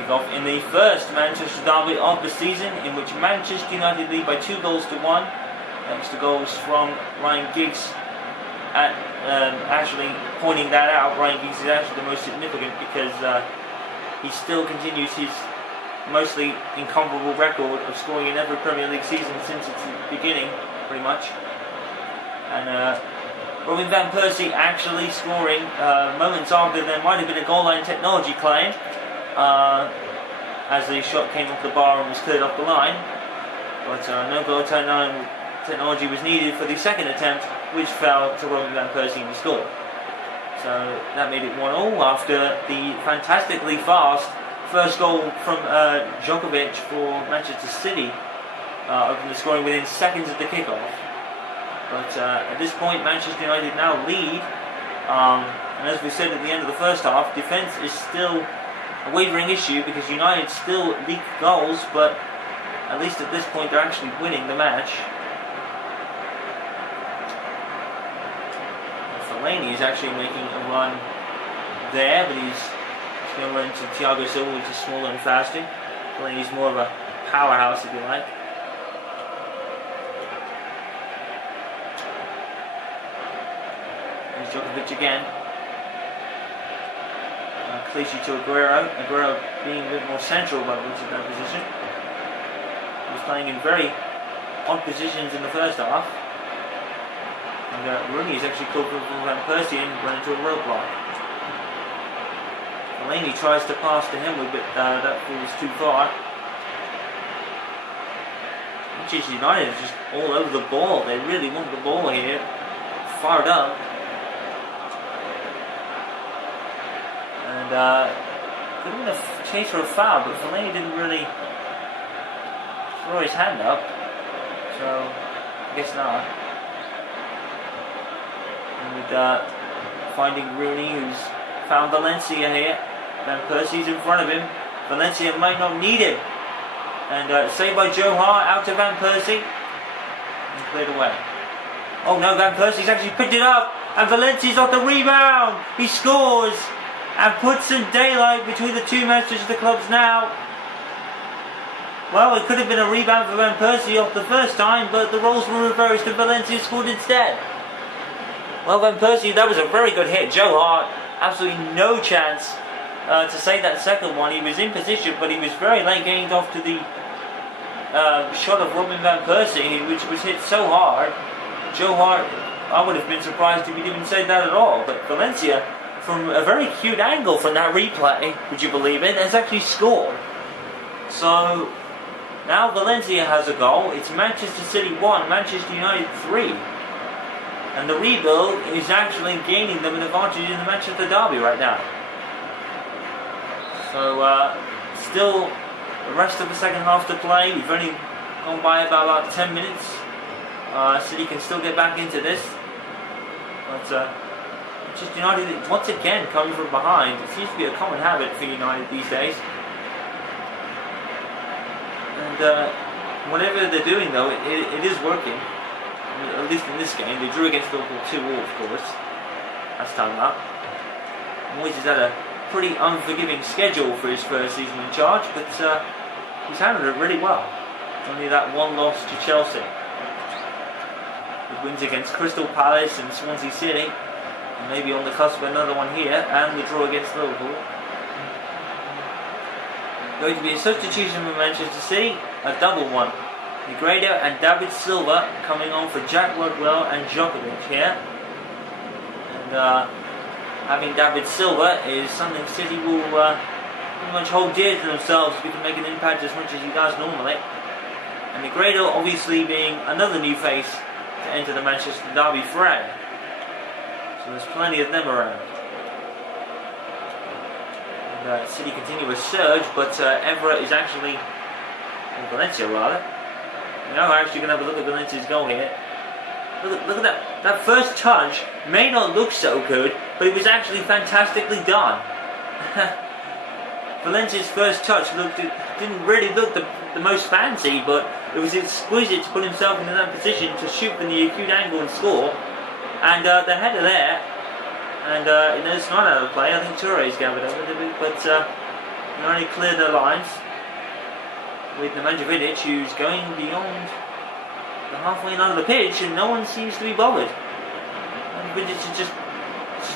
kick off in the first Manchester derby of the season, in which Manchester United lead by 2-1, thanks to goals from Ryan Giggs. Actually pointing that out, Ryan Giggs is actually the most significant because he still continues his mostly incomparable record of scoring in every Premier League season since its beginning, pretty much. And Robin Van Persie actually scoring moments after there might have been a goal line technology claim, as the shot came off the bar and was cleared off the line. But no goal technology was needed for the second attempt, which fell to Robin Van Persie to score. So that made it 1-1 after the fantastically fast first goal from Djokovic for Manchester City opened the scoring within seconds of the kickoff. But at this point, Manchester United now lead, and as we said at the end of the first half, defence is still a wavering issue because United still leak goals, but at least at this point they're actually winning the match. Fellaini is actually making a run there, but he's going to run into Thiago Silva, which is smaller and faster. Fellaini's more of a powerhouse, if you like. There's Djokovic again. Clichy to Aguero. Aguero being a bit more central by the looks of that position. He was playing in very odd positions in the first half. And Rooney is actually called for Van Persie and run into a roadblock. Fellaini tries to pass to him, but that falls too far. Manchester United is just all over the ball. They really want the ball here. Fired up. And could have been a chase for a foul, but Fellaini didn't really throw his hand up. So, I guess not. And finding Rooney, who's found Valencia here. Van Persie's in front of him. Valencia might not need him. And saved by Joe Hart, out to Van Persie. And cleared away. Oh no, Van Persie's actually picked it up. And Valencia's off the rebound. He scores. And puts some daylight between the two masters of the clubs now. Well, it could have been a rebound for Van Persie off the first time, but the roles were reversed and Valencia scored instead. Well, Van Persie, that was a very good hit. Joe Hart, absolutely no chance to save that second one. He was in position, but he was very late getting off to the shot of Robin Van Persie, which was hit so hard. Joe Hart, I would have been surprised if he didn't save that at all. But Valencia, from a very cute angle from that replay, would you believe it, has actually scored. So now Valencia has a goal. It's Manchester City 1, Manchester United 3. And the rebuild is actually gaining them an advantage in the Manchester derby right now. So still the rest of the second half to play. We've only gone by about 10 minutes. City can still get back into this. But Manchester United, once again, coming from behind. It seems to be a common habit for United these days. And whatever they're doing, though, it is working. At least in this game. They drew against Liverpool 2-2, of course. Last time up. Moyes has had a pretty unforgiving schedule for his first season in charge, but he's handled it really well. Only that one loss to Chelsea. With wins against Crystal Palace and Swansea City. Maybe on the cusp of another one here, and the draw against Liverpool. Going to be a substitution for Manchester City, a double one. Negredo and David Silva coming on for Jack Rodwell and Djokovic here. And having David Silva is something City will pretty much hold dear to themselves if he can make an impact as much as he does normally. And Negredo obviously being another new face to enter the Manchester derby fray. So there's plenty of them around. And City continue a surge, but Evra is actually, or Valencia rather. Now we're actually going to have a look at Valencia's goal here. Look at that. That first touch may not look so good, but it was actually fantastically done. Valencia's first touch didn't really look the most fancy, but it was exquisite to put himself into that position to shoot from the acute angle and score. And the header there, and it's not out of play. I think Touré's gathered over it, but United clear their lines with Nemanja Vidic, who's going beyond the halfway line of the pitch, and no one seems to be bothered. And Vidic is just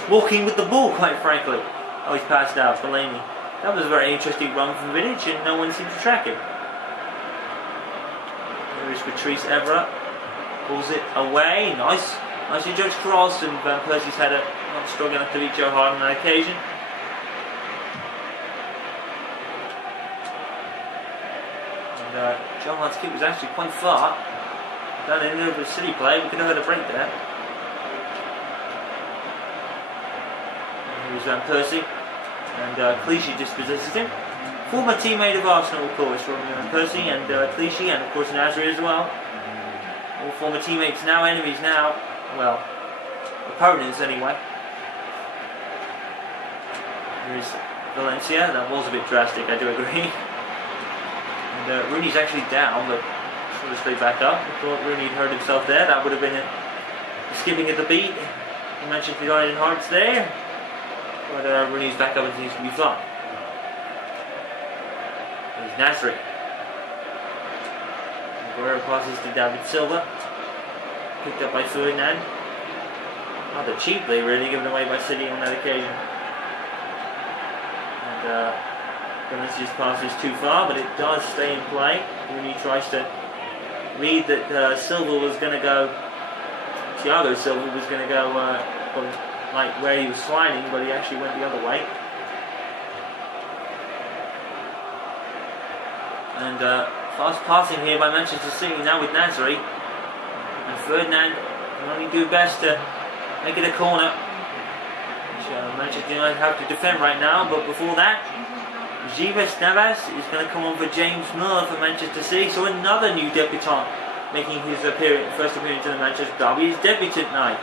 walking with the ball, quite frankly. Oh, he's passed out. Fellaini. That was a very interesting run from Vidic, and no one seemed to track him. There is Patrice Evra. Pulls it away. Nice. Nicely judged cross, and Van Persie's header not strong enough to beat Joe Hart on that occasion. And Joe Hart's kick was actually quite far. That ended over a City play. We could have had a break there. And here's Van Persie. And Clichy dispossesses him. Former teammate of Arsenal, of course, from Van Persie and Clichy, and of course Nasri as well. All former teammates, now enemies now. Well, opponents anyway. Here's Valencia. That was a bit drastic, I do agree. And Rooney's actually down, but sort of stayed back up. I thought Rooney had hurt himself there. That would have been a skipping at the beat. You mentioned the United Hearts there. But Rooney's back up and seems to be fine. There's Nasri. Guerrero passes to David Silva. Picked up by Ferdinand. Rather cheaply, really, given away by City on that occasion. And Valencia's pass is too far, but it does stay in play. Rooney tries to read that Silva was going to go. Thiago Silva was going to go like where he was sliding, but he actually went the other way. And fast passing here by Manchester City now with Nasri. And Ferdinand can only do best to make it a corner, which Manchester United have to defend right now. But before that, Gilles Navas is going to come on for James Miller for Manchester City. So another new debutant making his first appearance in the Manchester Derby. His debutant night.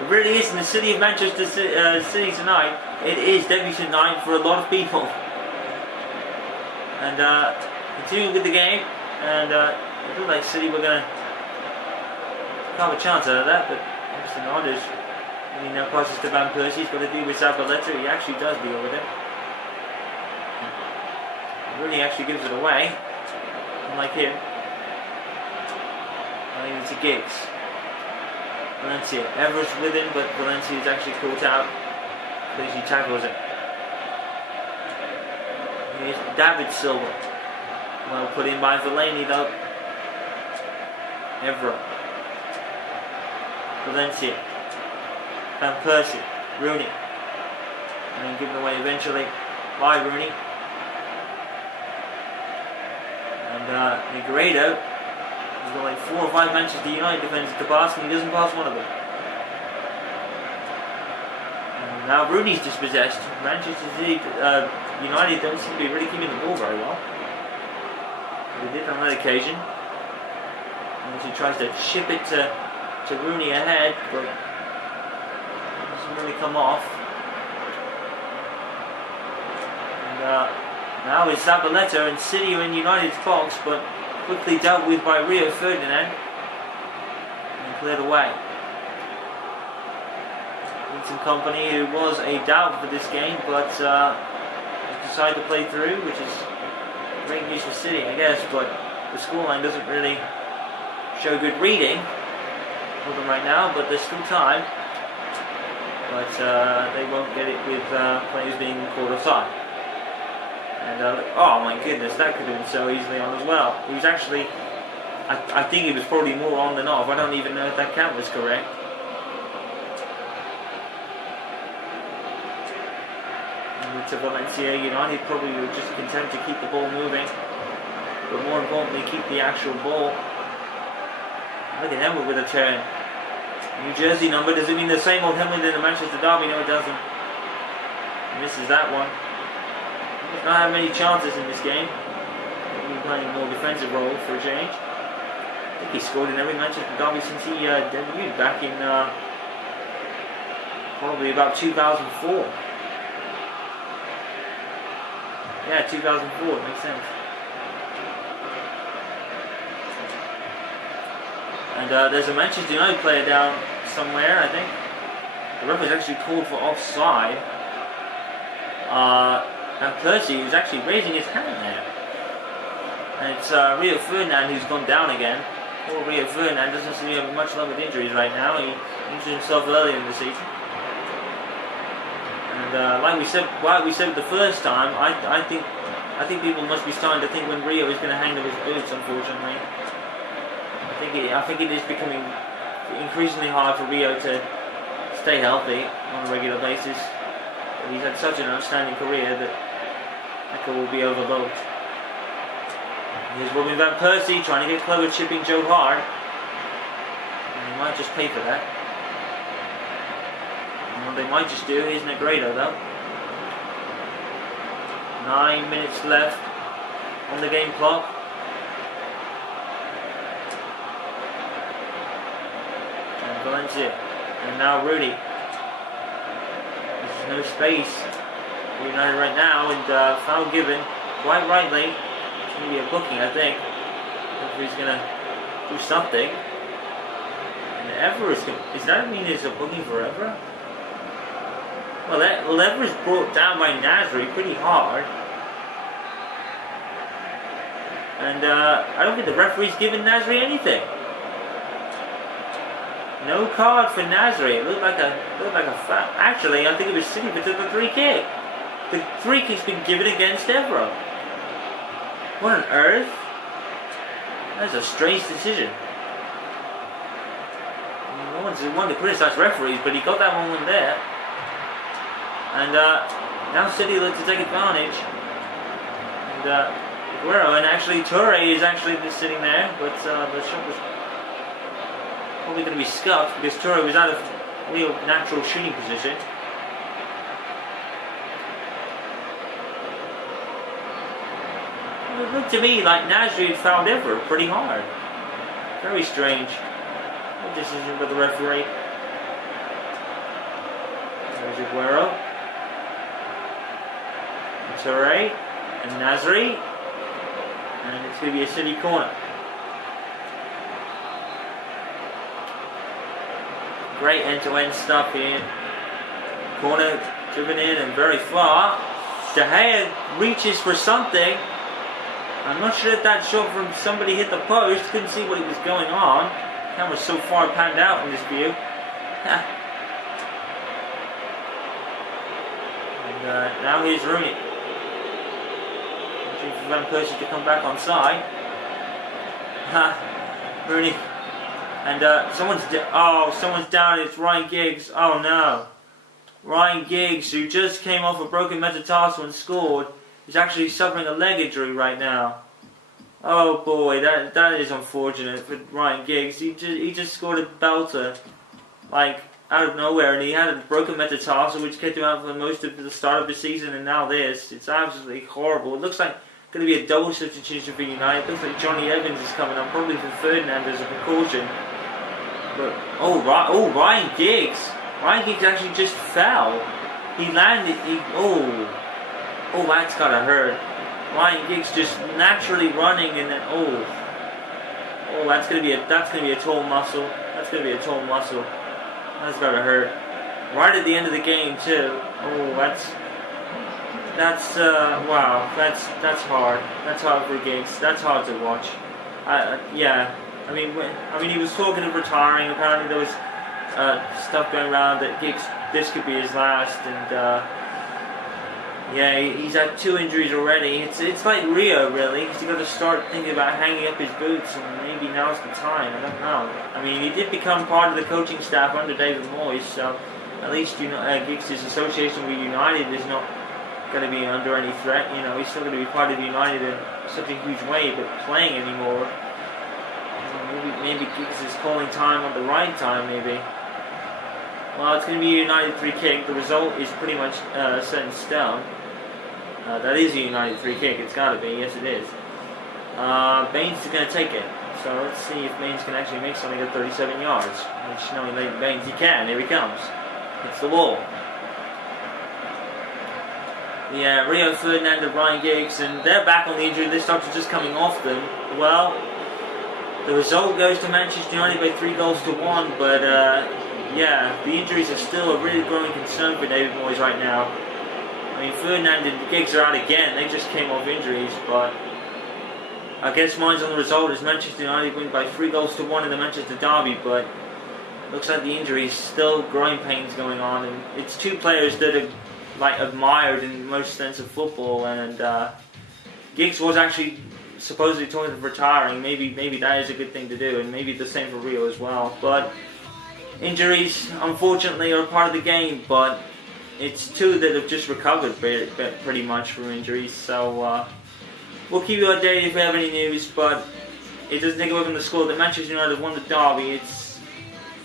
It really is in the city of Manchester City tonight. It is debutant night for a lot of people. And continuing with the game, and it looked like City were going to have a chance out of that, but obviously not. He now passes to Van Persie. He's got to deal with Zabaleta. He actually does deal with it. Rooney actually gives it away, unlike him. I think it's a Giggs. Valencia. Evra's with him, but Valencia is actually caught out. Clichy tackles it. Here's David Silva. Well put in by Fellaini though. Evra. Valencia. Van Persie. Rooney. And then given away eventually by Rooney. And Negredo. He's got like 4 or 5 Manchester United defenders to pass, and he doesn't pass one of them. And now Rooney's dispossessed. Manchester City, United don't seem to be really keeping the ball very well. They did on that occasion. And he tries to chip it to Rooney ahead, but it doesn't really come off. And now it's Zabaleta, and City are in United's box, but quickly dealt with by Rio Ferdinand and cleared away. Vincent Kompany, who was a doubt for this game, but decided to play through, which is great news for City, I guess, but the scoreline doesn't really show good reading for them right now, but there's still time. But they won't get it with players being called offside. And oh my goodness, that could have been so easily on as well. He was actually, I think he was probably more on than off. I don't even know if that count was correct. And to Valencia, United probably were just content to keep the ball moving, but more importantly, keep the actual ball. Look at Hemwood with a turn. New jersey number, does it mean the same old Hemwood in the Manchester Derby? No, it doesn't. He misses that one. He's not had many chances in this game. He's playing a more defensive role for a change. I think he scored in every Manchester Derby since he debuted back in probably about 2004. Yeah, 2004, it makes sense. And there's a Manchester United player down somewhere, I think. The ref has actually called for offside. Van Persie, who's actually raising his hand there. And it's Rio Ferdinand who's gone down again. Poor Rio Ferdinand doesn't seem to have much luck with injuries right now. He injured himself earlier in the season. And like we said the first time, I think people must be starting to think when Rio is going to hang up his boots. Unfortunately, I think it is becoming increasingly hard for Rio to stay healthy on a regular basis. But he's had such an outstanding career that Echo will be overlooked. Here's Robin Van Persie trying to get clever, chipping Joe Hart. And he might just pay for that. And what they might just do is Negredo though. 9 minutes left on the game clock. And Valencia. And now Rooney. There's no space for United right now, and foul given quite rightly. It's going to be a booking, I think. He's going to do something. And Evra is going to... Does that mean it's a booking for Evra? Well, Evra is brought down by Nasri pretty hard. And I don't think the referee's given Nasri anything. No card for Nasri. It looked like a foul. Actually, I think it was City that took the free kick. The free kick's been given against Evra. What on earth? That's a strange decision. No one's one to criticise referees, but he got that one there. And now City look to take advantage. And Aguero, and actually Toure is actually just sitting there, but the shot was probably going to be scuffed because Toure was out of real natural shooting position. It looked to me like Nasri had fouled Evra pretty hard. Very strange. No decision by the referee. There's Aguero. And Toure. And Nasri. And it's going to be a City corner. Great end-to-end stuff here. Corner driven in and very far. De Gea reaches for something. I'm not sure if that shot from somebody hit the post. Couldn't see what was going on. Camera's so far panned out in this view. And now here's Rooney. Waiting for Van Persie to come back on side. Rooney. And someone's down. It's Ryan Giggs. Oh no. Ryan Giggs, who just came off a broken metatarsal and scored, is actually suffering a leg injury right now. Oh boy, that is unfortunate for Ryan Giggs. He just scored a belter, like out of nowhere, and he had a broken metatarsal which kept him out for most of the start of the season, and now this. It's absolutely horrible. It looks like going to be a double substitution for United. It looks like Johnny Evans is coming on, probably for Ferdinand as a precaution. But Ryan Giggs. Ryan Giggs actually just fell. He landed. That's gotta hurt. Ryan Giggs just naturally running, and then that's gonna be a tall muscle. That's gonna be a tall muscle. That's gotta hurt. Right at the end of the game too. Wow. That's hard. That's hard for Giggs. That's hard to watch. I mean, he was talking of retiring. Apparently, there was stuff going around that Giggs, this could be his last, and he's had 2 injuries already. It's like Rio, really. He's got to start thinking about hanging up his boots, and maybe now's the time. I don't know. I mean, he did become part of the coaching staff under David Moyes, so at least Giggs' association with United is not going to be under any threat. You know, he's still going to be part of United in such a huge way, but playing anymore. Maybe Giggs is calling time at the right time, maybe. Well, it's going to be a United free kick. The result is pretty much set in stone. That is a United free kick. It's got to be. Yes, it is. Baines is going to take it. So let's see if Baines can actually make something at 37 yards. Which, knowing Leighton Baines, he can. Here he comes. Hits the wall. Yeah, Rio Ferdinand and Ryan Giggs, and they're back on the injury list after just coming off them. Well, the result goes to Manchester United by 3-1, but the injuries are still a really growing concern for David Moyes right now. I mean, Ferdinand and Giggs are out again. They just came off injuries, but I guess mine's on the result is Manchester United win by 3-1 in the Manchester derby, but looks like the injuries, still growing pains going on, and it's two players that are like admired in most sense of football, and Giggs was actually supposedly talking of retiring. Maybe that is a good thing to do, and maybe the same for Rio as well. But injuries, unfortunately, are part of the game, but it's two that have just recovered pretty much from injuries, so we'll keep you updated if we have any news, but it doesn't take away from the score that Manchester United won the derby.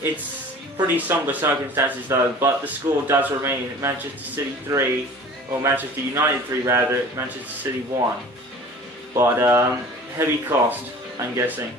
It's pretty somber circumstances though, but the score does remain Manchester City 3, or Manchester United 3 rather, Manchester City 1. But heavy cost, I'm guessing.